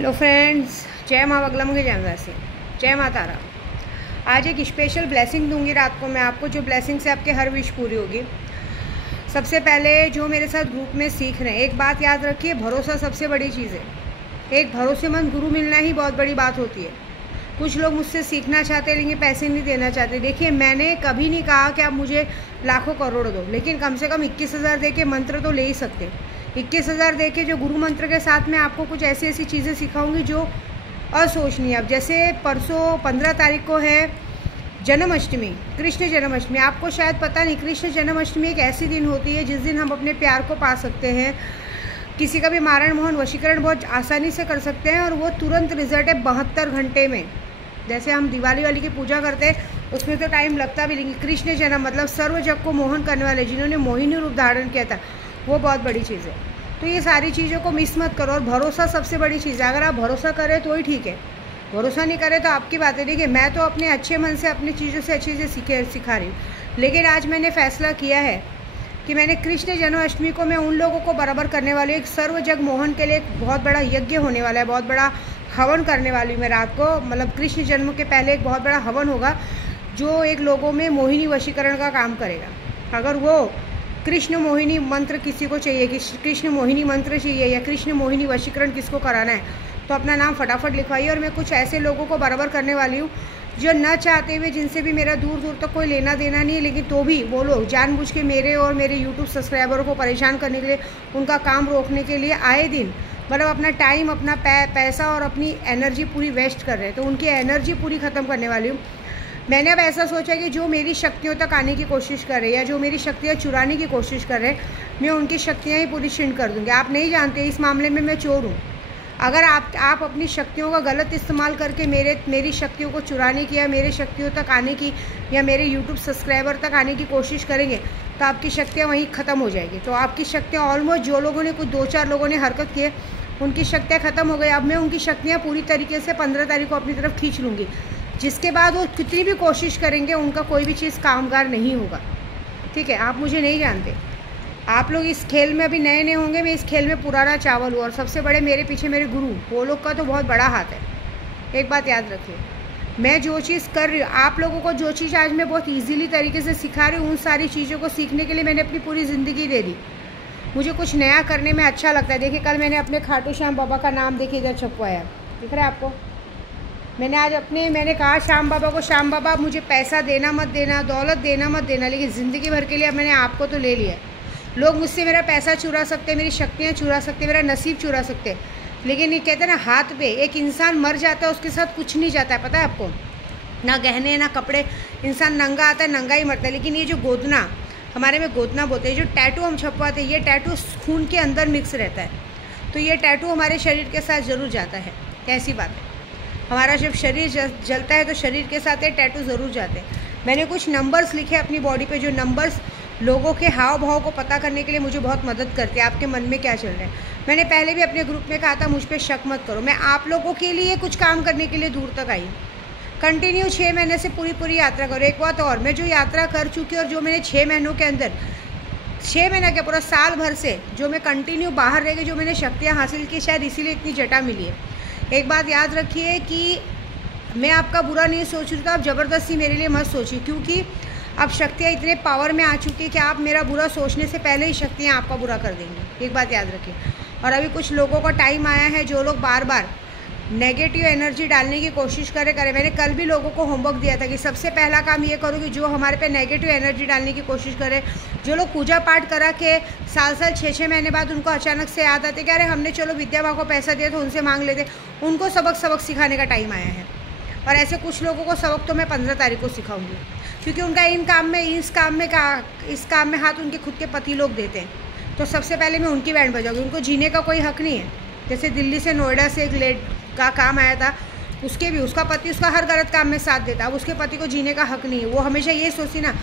Hello friends, जय माँ बगलम के जय से जय माँ तारा। आज एक स्पेशल ब्लेसिंग दूंगी रात को मैं आपको, जो ब्लेसिंग से आपके हर विश पूरी होगी। सबसे पहले जो मेरे साथ ग्रुप में सीख रहे हैं, एक बात याद रखिए, भरोसा सबसे बड़ी चीज़ है। एक भरोसेमंद गुरु मिलना ही बहुत बड़ी बात होती है। कुछ लोग मुझसे सीखना चाहते हैं लेकिन पैसे नहीं देना चाहते। देखिए, मैंने कभी नहीं कहा कि आप मुझे लाखों करोड़ दो, लेकिन कम से कम 21,000 दे के मंत्र तो ले ही सकते। 21,000 दे के जो गुरु मंत्र के साथ में आपको कुछ ऐसी ऐसी चीज़ें सिखाऊंगी जो असोचनीय। अब जैसे परसों 15 तारीख को है जन्माष्टमी, कृष्ण जन्माष्टमी। आपको शायद पता नहीं, कृष्ण जन्माष्टमी एक ऐसी दिन होती है जिस दिन हम अपने प्यार को पा सकते हैं। किसी का भी मारण मोहन वशीकरण बहुत आसानी से कर सकते हैं और वो तुरंत रिजल्ट है 72 घंटे में। जैसे हम दिवाली वाली की पूजा करते हैं उसमें तो टाइम लगता भी नहीं। कृष्ण जन्म मतलब सर्व जग को मोहन करने वाले, जिन्होंने मोहिनी रूप धारण किया था, वो बहुत बड़ी चीज़ है। तो ये सारी चीज़ों को मिस मत करो। और भरोसा सबसे बड़ी चीज़ है। अगर आप भरोसा करें तो ही ठीक है, भरोसा नहीं करें तो आपकी बात है। देखिए, मैं तो अपने अच्छे मन से अपनी चीज़ों से अच्छी चीज़ें सिखा रही हूँ, लेकिन आज मैंने फैसला किया है कि मैंने कृष्ण जन्माष्टमी को मैं उन लोगों को बराबर करने वाली हूँ। एक सर्व जग मोहन के लिए एक बहुत बड़ा यज्ञ होने वाला है, बहुत बड़ा हवन करने वाली हूँ मैं रात को। मतलब कृष्ण जन्म के पहले एक बहुत बड़ा हवन होगा जो एक लोगों में मोहिनी वशीकरण का काम करेगा। अगर वो कृष्ण मोहिनी मंत्र किसी को चाहिए, कि कृष्ण मोहिनी मंत्र चाहिए या कृष्ण मोहिनी वशीकरण किसको कराना है, तो अपना नाम फटाफट लिखवाइए। और मैं कुछ ऐसे लोगों को बराबर करने वाली हूँ जो न चाहते हुए, जिनसे भी मेरा दूर दूर तक कोई लेना देना नहीं है, लेकिन तो भी वो लोग जानबूझ के मेरे और मेरे यूट्यूब सब्सक्राइबरों को परेशान करने के लिए, उनका काम रोकने के लिए आए दिन मतलब अपना टाइम, अपना पैसा और अपनी एनर्जी पूरी वेस्ट कर रहे हैं। तो उनकी एनर्जी पूरी ख़त्म करने वाली हूँ। मैंने अब ऐसा सोचा कि जो मेरी शक्तियों तक आने की कोशिश कर रहे हैं या जो मेरी शक्तियाँ चुराने की कोशिश कर रहे हैं, मैं उनकी शक्तियाँ ही पूरी छीन कर दूँगी। आप नहीं जानते, इस मामले में मैं चोर हूँ। अगर आप अपनी शक्तियों का गलत इस्तेमाल करके मेरी शक्तियों को चुराने की या मेरे शक्तियों तक आने की या मेरे यूट्यूब सब्सक्राइबर तक आने की कोशिश करेंगे तो आपकी शक्तियाँ वहीं ख़त्म हो जाएगी। तो आपकी शक्तियाँ ऑलमोस्ट, जो लोगों ने, कुछ 2-4 लोगों ने हरकत की है, उनकी शक्तियाँ ख़त्म हो गई। अब मैं उनकी शक्तियाँ पूरी तरीके से 15 तारीख को अपनी तरफ खींच लूँगी, जिसके बाद वो कितनी भी कोशिश करेंगे उनका कोई भी चीज़ कामगार नहीं होगा। ठीक है, आप मुझे नहीं जानते, आप लोग इस खेल में अभी नए नए होंगे। मैं इस खेल में पुराना चावल हूँ और सबसे बड़े मेरे पीछे मेरे गुरु, वो लोग का तो बहुत बड़ा हाथ है। एक बात याद रखिए, मैं जो चीज़ कर रही हूँ, आप लोगों को जो चीज़ आज मैं बहुत ईजीली तरीके से सिखा रही हूँ, उन सारी चीज़ों को सीखने के लिए मैंने अपनी पूरी ज़िंदगी दे दी। मुझे कुछ नया करने में अच्छा लगता है। देखिए, कल मैंने अपने खाटू श्याम बाबा का नाम देखिए इधर छपवाया, दिख रहा है आपको। मैंने कहा श्याम बाबा को, श्याम बाबा मुझे पैसा देना मत देना, दौलत देना मत देना, लेकिन ज़िंदगी भर के लिए मैंने आपको तो ले लिया। लोग मुझसे मेरा पैसा चुरा सकते, मेरी शक्तियाँ चुरा सकते, मेरा नसीब चुरा सकते, लेकिन ये कहते हैं ना, हाथ पे एक इंसान मर जाता है उसके साथ कुछ नहीं जाता है, पता है आपको। ना गहने ना कपड़े, इंसान नंगा आता है, नंगा ही मरता है। लेकिन ये जो गोदना, हमारे में गोदना बोलते हैं, जो टैटू हम छपवाते हैं, ये टैटू खून के अंदर मिक्स रहता है। तो ये टैटू हमारे शरीर के साथ ज़रूर जाता है। कैसी बात है, हमारा जब शरीर जलता है तो शरीर के साथ ये टैटू ज़रूर जाते हैं। मैंने कुछ नंबर्स लिखे अपनी बॉडी पे, जो नंबर्स लोगों के हाव भाव को पता करने के लिए मुझे बहुत मदद करते हैं, आपके मन में क्या चल रहा है। मैंने पहले भी अपने ग्रुप में कहा था, मुझ पर शक मत करो। मैं आप लोगों के लिए कुछ काम करने के लिए दूर तक आई। कंटिन्यू 6 महीने से पूरी यात्रा करो। एक बात और, मैं जो यात्रा कर चुकी और जो मैंने 6 महीनों के अंदर, 6 महीना क्या, पूरा साल भर से जो मैं कंटिन्यू बाहर रह के जो मैंने शक्तियाँ हासिल की, शायद इसीलिए इतनी जटा मिली है। एक बात याद रखिए कि मैं आपका बुरा नहीं सोच रही, तो आप ज़बरदस्ती मेरे लिए मत सोचिए, क्योंकि अब शक्तियाँ इतने पावर में आ चुकी है कि आप मेरा बुरा सोचने से पहले ही शक्तियाँ आपका बुरा कर देंगी। एक बात याद रखिए। और अभी कुछ लोगों का टाइम आया है जो लोग बार बार नेगेटिव एनर्जी डालने की कोशिश करें। मैंने कल भी लोगों को होमवर्क दिया था कि सबसे पहला काम ये करो कि जो हमारे पे नेगेटिव एनर्जी डालने की कोशिश करें, जो लोग पूजा पाठ करा के साल 6-6 महीने बाद उनको अचानक से याद आते कि अरे हमने चलो विद्या माँ को पैसा दिया तो उनसे मांग लेते, उनको सबक सिखाने का टाइम आया है। और ऐसे कुछ लोगों को सबक तो मैं 15 तारीख को सिखाऊंगी, क्योंकि उनका इस काम में हाथ उनके खुद के पति लोग देते हैं। तो सबसे पहले मैं उनकी बैंड बजाऊंगी। उनको जीने का कोई हक नहीं है। जैसे दिल्ली से नोएडा से एक लेड का काम आया था, उसका पति उसका हर गलत काम में साथ देता। अब उसके पति को जीने का हक नहीं है। वो हमेशा ये सोचती ना,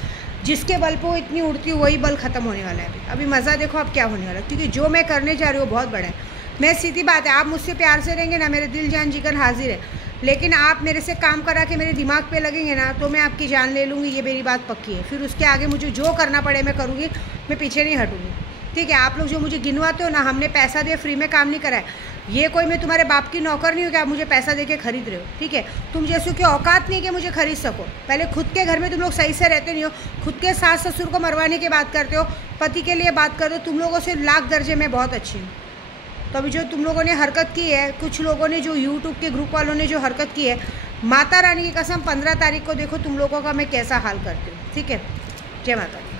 जिसके बल पर वो इतनी उड़ती वही बल ख़त्म होने वाला है। अभी मज़ा देखो अब क्या होने वाला है, क्योंकि जो मैं करने जा रही हूँ बहुत बड़ा है। मैं सीधी बात है, आप मुझसे प्यार से रहेंगे ना, मेरे दिल जान जिगर हाजिर है, लेकिन आप मेरे से काम करा के मेरे दिमाग पे लगेंगे ना, तो मैं आपकी जान ले लूँगी, ये मेरी बात पक्की है। फिर उसके आगे मुझे जो करना पड़े मैं करूँगी, मैं पीछे नहीं हटूँगी। ठीक है, आप लोग जो मुझे गिनवाते हो ना, हमने पैसा दिया फ्री में काम नहीं करा है। ये कोई मैं तुम्हारे बाप की नौकर नहीं हूँ कि आप मुझे पैसा दे के खरीद रहे हो, ठीक है। तुम जैसों की औकात नहीं कि मुझे खरीद सको। पहले खुद के घर में तुम लोग सही से रहते नहीं हो, खुद के सास ससुर को मरवाने की बात करते हो, पति के लिए बात करते हो। तुम लोगों से लाख दर्जे में बहुत अच्छी हूँ। तो अभी जो तुम लोगों ने हरकत की है, कुछ लोगों ने जो यूट्यूब के ग्रुप वालों ने जो हरकत की है, माता रानी की कसम 15 तारीख को देखो तुम लोगों का मैं कैसा हाल करती हूँ, ठीक है। जय माता दी।